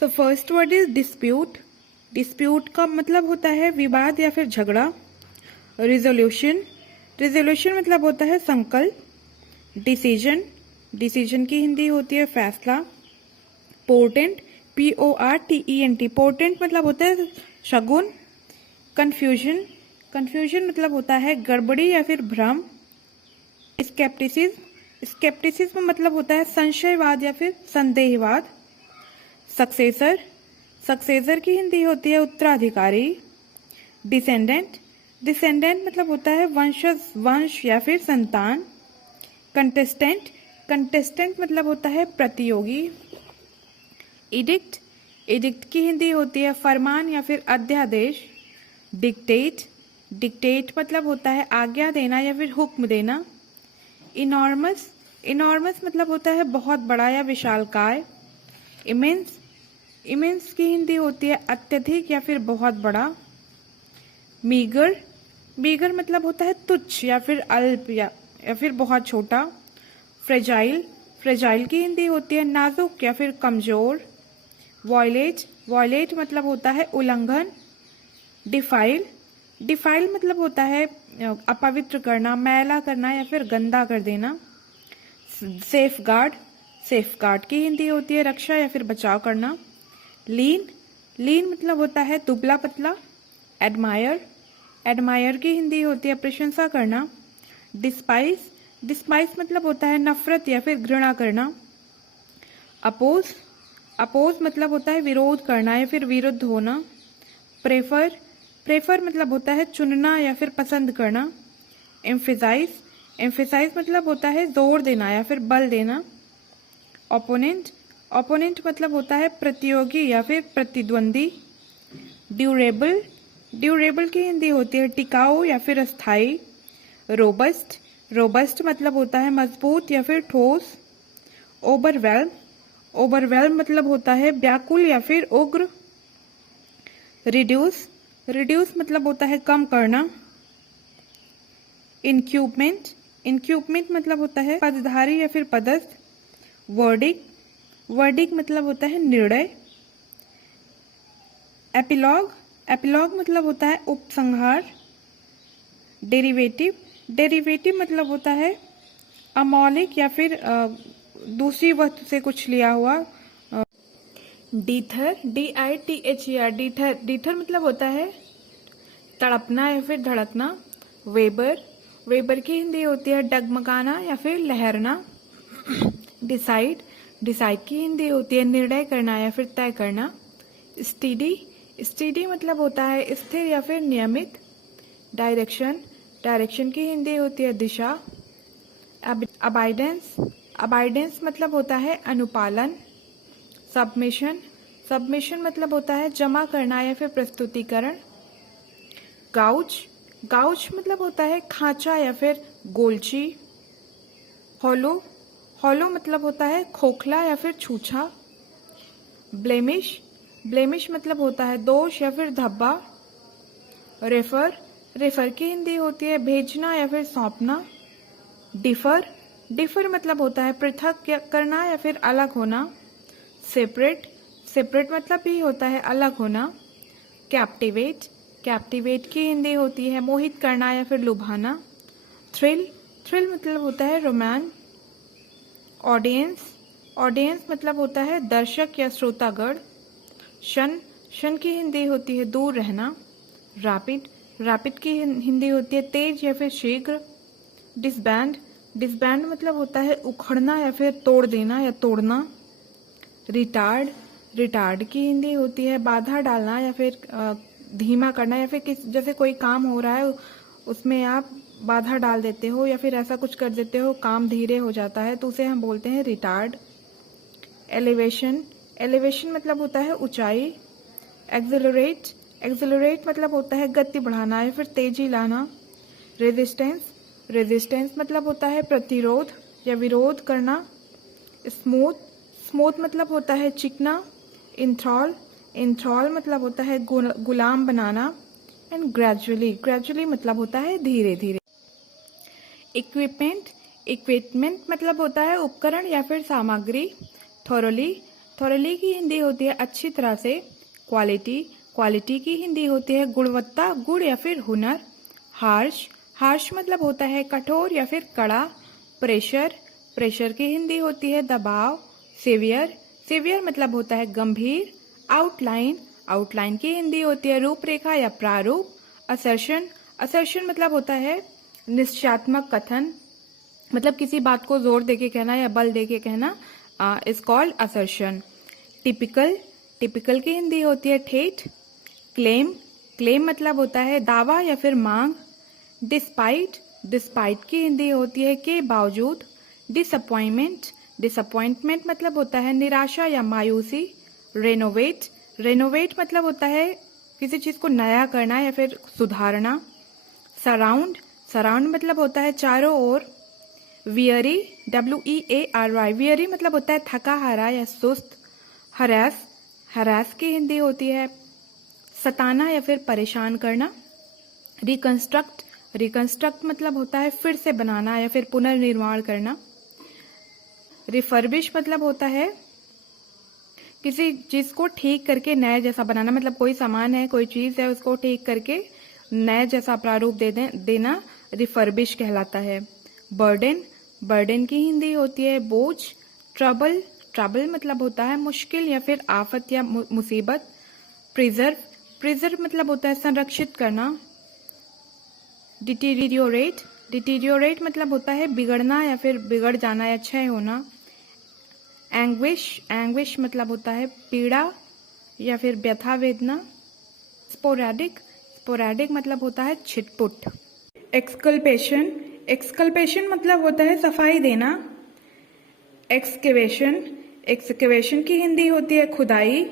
So first word is dispute. Dispute का मतलब होता है विवाद या फिर झगड़ा। रिजोल्यूशन, रिजोल्यूशन मतलब होता है संकल्प। डिसीजन, डिसीजन की हिंदी होती है फैसला। पोर्टेंट, PORTENT, पोर्टेंट मतलब होता है शगुन। कंफ्यूजन, कंफ्यूजन मतलब होता है गड़बड़ी या फिर भ्रम। स्केप्टिसिज्म, स्केप्टिसिज्म मतलब होता है संशयवाद या फिर संदेहवाद। सक्सेसर, सक्सेसर की हिंदी होती है उत्तराधिकारी। डिसेंडेंट, डिसेंडेंट मतलब होता है वंशज, वंश या फिर संतान। कंटेस्टेंट, कंटेस्टेंट मतलब होता है प्रतियोगी। इडिक्ट, इडिक्ट की हिंदी होती है फरमान या फिर अध्यादेश। डिक्टेट, डिक्टेट मतलब होता है आज्ञा देना या फिर हुक्म देना। इनॉर्मस, इनॉर्मस मतलब होता है बहुत बड़ा या विशालकाय। इमेंस, इमेंस की हिंदी होती है अत्यधिक या फिर बहुत बड़ा। मीगर, मीगर मतलब होता है तुच्छ या फिर अल्प या फिर बहुत छोटा। फ्रेजाइल, फ्रेजाइल की हिंदी होती है नाजुक या फिर कमजोर। वॉयलेट, वॉयलेट मतलब होता है उल्लंघन। डिफाइल, डिफाइल मतलब होता है अपवित्र करना, मैला करना या फिर गंदा कर देना। सेफ गार्ड, सेफ गार्ड की हिंदी होती है रक्षा या फिर बचाव करना। लीन, लीन मतलब होता है दुबला पतला। एडमायर, एडमायर की हिंदी होती है प्रशंसा करना। डिस्पाइस, डिस्पाइस मतलब होता है नफरत या फिर घृणा करना। अपोज, अपोज मतलब होता है विरोध करना या फिर विरुद्ध होना। प्रेफर, प्रेफर मतलब होता है चुनना या फिर पसंद करना। एम्फेसाइज, एम्फेसाइज मतलब होता है जोर देना या फिर बल देना। ओपोनेंट, ओपोनेंट मतलब होता है प्रतियोगी या फिर प्रतिद्वंदी। ड्यूरेबल, ड्यूरेबल की हिंदी होती है टिकाऊ या फिर अस्थाई। रोबस्ट, रोबस्ट मतलब होता है मजबूत या फिर ठोस। ओवरवेल्म, ओवरवेल्म मतलब होता है व्याकुल या फिर उग्र। रिड्यूस, रिड्यूस मतलब होता है कम करना। इनक्यूबमेंट, इनक्यूबमेंट मतलब होता है पदधारी या फिर पदस्थ। वर्डिक, वर्डिक मतलब होता है निर्णय। एपिलॉग, एपिलॉग मतलब होता है उपसंहार। डेरिवेटिव, डेरिवेटिव मतलब होता है अमौलिक या फिर दूसरी वस्तु से कुछ लिया हुआ। डीथर, DITHER, डीथर, डीथर मतलब होता है तड़पना या फिर धड़कना। वेबर, वेबर की हिंदी होती है डगमगाना या फिर लहरना। डिसाइड, डिसाइड की हिंदी होती है निर्णय करना या फिर तय करना। स्टीडी, स्टीडी मतलब होता है स्थिर या फिर नियमित। डायरेक्शन, डायरेक्शन की हिंदी होती है दिशा। अबाइडेंस, अबाइडेंस मतलब होता है अनुपालन। सबमिशन, सबमिशन मतलब होता है जमा करना या फिर प्रस्तुतिकरण। गाउच, गाउच मतलब होता है खांचा या फिर गोलची। हॉलो, हॉलो मतलब होता है खोखला या फिर छूछा। ब्लेमिश, ब्लेमिश मतलब होता है दोष या फिर धब्बा। रेफर, रेफर की हिंदी होती है भेजना या फिर सौंपना। डिफर, डिफर मतलब होता है पृथक करना या फिर अलग होना। सेपरेट, सेपरेट मतलब भी होता है अलग होना। कैप्टिवेट, कैप्टिवेट की हिंदी होती है मोहित करना या फिर लुभाना। थ्रिल, थ्रिल मतलब होता है रोमांस। ऑडियंस, ऑडियंस मतलब होता है दर्शक या श्रोतागण। शन, शन की हिंदी होती है दूर रहना। रैपिड, रैपिड की हिंदी होती है तेज या फिर शीघ्र। डिसबैंड, डिसबैंड मतलब होता है उखड़ना या फिर तोड़ देना या तोड़ना। रिटार्ड, रिटार्ड की हिंदी होती है बाधा डालना या फिर धीमा करना या फिर जैसे कोई काम हो रहा है उसमें आप बाधा डाल देते हो या फिर ऐसा कुछ कर देते हो काम धीरे हो जाता है तो उसे हम बोलते हैं रिटार्ड। एलिवेशन, एलिवेशन मतलब होता है ऊंचाई। एक्सेलरेट, एक्सेलरेट मतलब होता है गति बढ़ाना या फिर तेजी लाना। रेजिस्टेंस, रेजिस्टेंस मतलब होता है प्रतिरोध या विरोध करना। स्मूथ, स्मूथ मतलब होता है चिकना। इंथ्रॉल, इंथ्रॉल मतलब होता है गुलाम बनाना। एंड ग्रेजुअली, ग्रेजुअली मतलब होता है धीरे धीरे। इक्विपमेंट, इक्विपमेंट मतलब होता है उपकरण या फिर सामग्री। थोरोली, थॉरली की हिंदी होती है अच्छी तरह से। क्वालिटी, क्वालिटी की हिंदी होती है गुणवत्ता, गुण या फिर हुनर। हार्श, हार्श मतलब होता है कठोर या फिर कड़ा। प्रेशर, प्रेशर की हिंदी होती है दबाव। सेवियर, सेवियर मतलब होता है गंभीर। आउटलाइन, आउटलाइन की हिंदी होती है रूपरेखा या प्रारूप। असर्शन, असर्शन मतलब होता है निश्चयात्मक कथन, मतलब किसी बात को जोर देके कहना या बल देके कहना, is called assertion. Typical, typical की हिंदी होती है ठेठ। क्लेम, क्लेम मतलब होता है दावा या फिर मांग। डिस्पाइट, डिस्पाइट की हिंदी होती है के बावजूद। डिसअपॉइंटमेंट, डिसअपॉइंटमेंट मतलब होता है निराशा या मायूसी। रेनोवेट, रेनोवेट मतलब होता है किसी चीज को नया करना या फिर सुधारना। सराउंड, सराउंड मतलब होता है चारों ओर। वियरी, WEARY, वियरी मतलब होता है थका हारा या सुस्त। हरास, हरास की हिंदी होती है सताना या फिर परेशान करना। रिकंस्ट्रक्ट, रिकंस्ट्रक्ट मतलब होता है फिर से बनाना या फिर पुनर्निर्माण करना। रिफर्बिश मतलब होता है किसी चीज को ठीक करके नए जैसा बनाना, मतलब कोई सामान है, कोई चीज है, उसको ठीक करके नए जैसा प्रारूप देना रिफर्बिश कहलाता है। बर्डन, बर्डन की हिंदी होती है बोझ। ट्रबल, ट्रबल मतलब होता है मुश्किल या फिर आफत या मुसीबत। प्रिजर्व, प्रिजर्व मतलब होता है संरक्षित करना। डिटीरियोरेट, डिटीरियोरेट मतलब होता है बिगड़ना या फिर बिगड़ जाना या क्षय होना। एंग्विश, एंग्विश मतलब होता है पीड़ा या फिर व्यथा वेदना। स्पोरैडिक, स्पोरैडिक मतलब होता है छिटपुट। एक्सकल्पेशन, एक्सकल्पेशन मतलब होता है सफाई देना। एक्सकेवेशन, एक्सकेवेशन की हिंदी होती है खुदाई।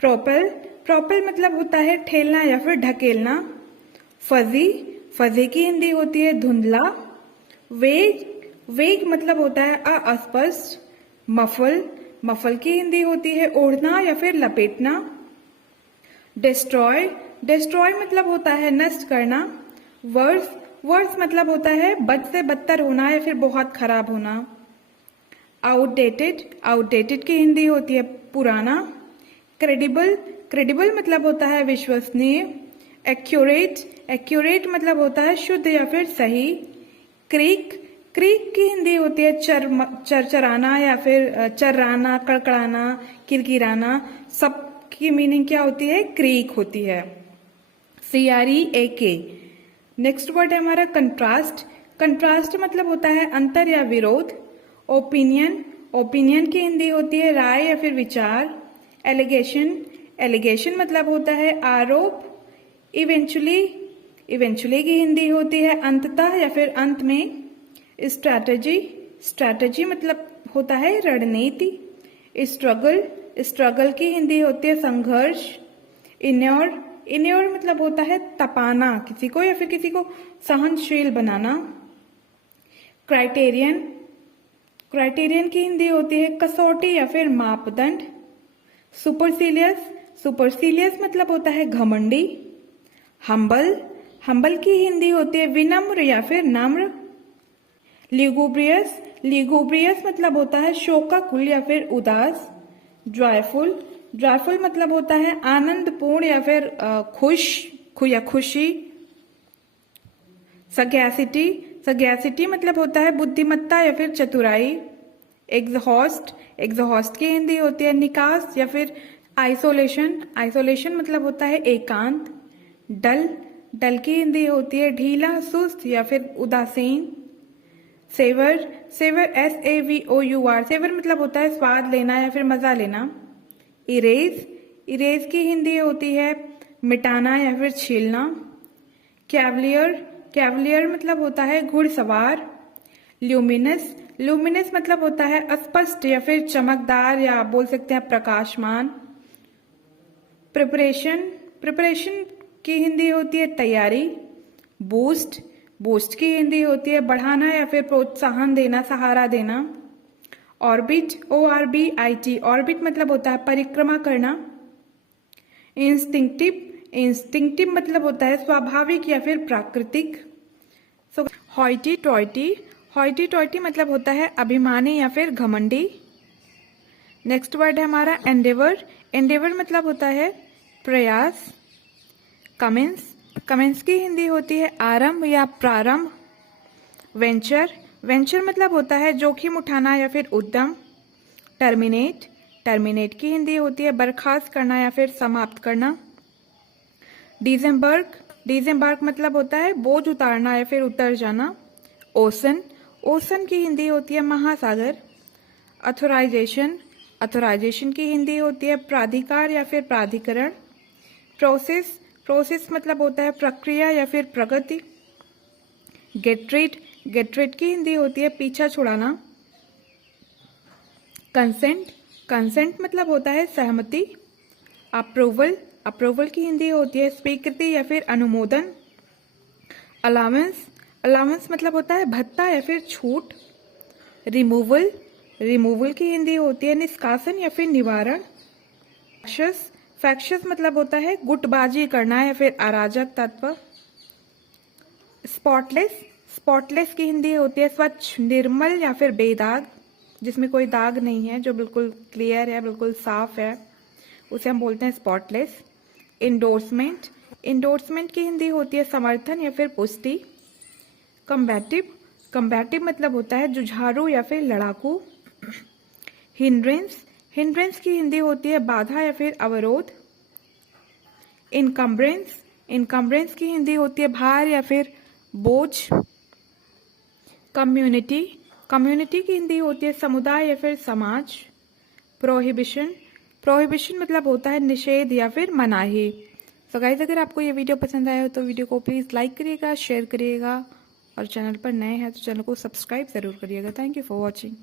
प्रोपेल, प्रोपेल मतलब होता है ठेलना या फिर ढकेलना। फजी, फजी की हिंदी होती है धुंधला। वेग, वेग मतलब होता है अस्पष्ट। मफल, मफल की हिंदी होती है ओढ़ना या फिर लपेटना। डिस्ट्रॉय, डिस्ट्रॉय मतलब होता है नष्ट करना। वर्स, वर्स मतलब होता है बद से बदतर होना या फिर बहुत खराब होना। आउटडेटेड, आउटडेटेड की हिंदी होती है पुराना। क्रेडिबल, क्रेडिबल मतलब होता है विश्वसनीय। एक्यूरेट, एक्यूरेट मतलब होता है शुद्ध या फिर सही। क्रीक, क्रीक की हिंदी होती है चरचराना या फिर चर्राना, कड़कड़ाना, किरकिराना। सब की मीनिंग क्या होती है? क्रीक होती है। CREAK। नेक्स्ट वर्ड है हमारा कंट्रास्ट। कंट्रास्ट मतलब होता है अंतर या विरोध। ओपिनियन, ओपिनियन की हिंदी होती है राय या फिर विचार। एलिगेशन, एलिगेशन मतलब होता है आरोप। इवेंचुअली, इवेंचुअली की हिंदी होती है अंततः या फिर अंत में। स्ट्रैटेजी, स्ट्रैटेजी मतलब होता है रणनीति। स्ट्रगल, स्ट्रगल की हिंदी होती है संघर्ष। इन्योर, इन्योर मतलब होता है तपाना किसी को या फिर किसी को सहनशील बनाना। क्राइटेरियन, क्राइटेरियन की हिंदी होती है कसौटी या फिर मापदंड। सुपरसीलियस, सुपरसीलियस मतलब होता है घमंडी। हम्बल, हम्बल की हिंदी होती है विनम्र या फिर नम्र। ल्यूगुब्रियस, ल्यूगुब्रियस मतलब होता है शोकाकुल या फिर उदास। जॉयफुल, जॉयफुल मतलब होता है आनंदपूर्ण या फिर खुश या खुशी। सगैसिटी, सगैसिटी मतलब होता है बुद्धिमत्ता या फिर चतुराई। एग्जॉस्ट, एग्जॉस्ट की हिंदी होती है निकास या फिर आइसोलेशन। आइसोलेशन मतलब होता है एकांत। डल, डल की हिंदी होती है ढीला, सुस्त या फिर उदासीन। सेवर, सेवर SAVOUR, सेवर मतलब होता है स्वाद लेना या फिर मजा लेना। इरेज, इरेज की हिंदी होती है मिटाना या फिर छीलना। कैवलियर, कैवलियर मतलब होता है घुड़सवार। ल्यूमिनस, ल्यूमिनस मतलब होता है अस्पष्ट या फिर चमकदार या बोल सकते हैं प्रकाशमान। प्रिपरेशन, प्रिपरेशन की हिंदी होती है तैयारी। बूस्ट, बूस्ट की हिंदी होती है बढ़ाना या फिर प्रोत्साहन देना, सहारा देना। ऑर्बिट, ORBIT, ऑर्बिट मतलब होता है परिक्रमा करना। इंस्टिंक्टिव, इंस्टिंक्टिव मतलब होता है स्वाभाविक या फिर प्राकृतिक। हॉइटी टॉयटी, हॉइटी टॉयटी मतलब होता है अभिमानी या फिर घमंडी। नेक्स्ट वर्ड है हमारा एंडेवर। एंडेवर मतलब होता है प्रयास। कमेंस, कमेंस की हिंदी होती है आरंभ या प्रारंभ। वेंचर, वेंचर मतलब होता है जोखिम उठाना या फिर उद्यम। टर्मिनेट, टर्मिनेट की हिंदी होती है बर्खास्त करना या फिर समाप्त करना। डिसेम्बर्ग, डिसेम्बर्ग मतलब होता है बोझ उतारना या फिर उतर जाना। ओशन, ओशन की हिंदी होती है महासागर। अथोराइजेशन, अथोराइजेशन की हिंदी होती है प्राधिकार या फिर प्राधिकरण। प्रोसेस, प्रोसेस मतलब होता है प्रक्रिया या फिर प्रगति। गेट रीड, गेट रीड की हिंदी होती है पीछा छुड़ाना। कंसेंट, कंसेंट मतलब होता है सहमति। अप्रूवल, अप्रूवल की हिंदी होती है स्वीकृति या फिर अनुमोदन। अलाउंस, अलाउंस मतलब होता है भत्ता या फिर छूट। रिमूवल, रिमूवल की हिंदी होती है निष्कासन या फिर निवारण। फैक्शियस, फैक्शियस मतलब होता है गुटबाजी करना या फिर अराजक तत्व। स्पॉटलेस, स्पॉटलेस की हिंदी होती है स्वच्छ, निर्मल या फिर बेदाग, जिसमें कोई दाग नहीं है, जो बिल्कुल क्लियर है, बिल्कुल साफ है, उसे हम बोलते हैं स्पॉटलेस। इंडोर्समेंट, इंडोर्समेंट की हिंदी होती है समर्थन या फिर पुष्टि। कम्बैटिव, कम्बैटिव मतलब होता है जुझारू या फिर लड़ाकू। हिंड्रेंस, हिंड्रेंस की हिंदी होती है बाधा या फिर अवरोध। इनकम्ब्रेंस, इनकम्ब्रेंस की हिंदी होती है भार या फिर बोझ। कम्युनिटी, कम्युनिटी की हिंदी होती है समुदाय या फिर समाज। प्रोहिबिशन, प्रोहिबिशन मतलब होता है निषेध या फिर मनाही। तो गाइस, अगर आपको ये वीडियो पसंद आया हो तो वीडियो को प्लीज़ लाइक करिएगा, शेयर करिएगा, और चैनल पर नए हैं तो चैनल को सब्सक्राइब ज़रूर करिएगा। Thank you for watching.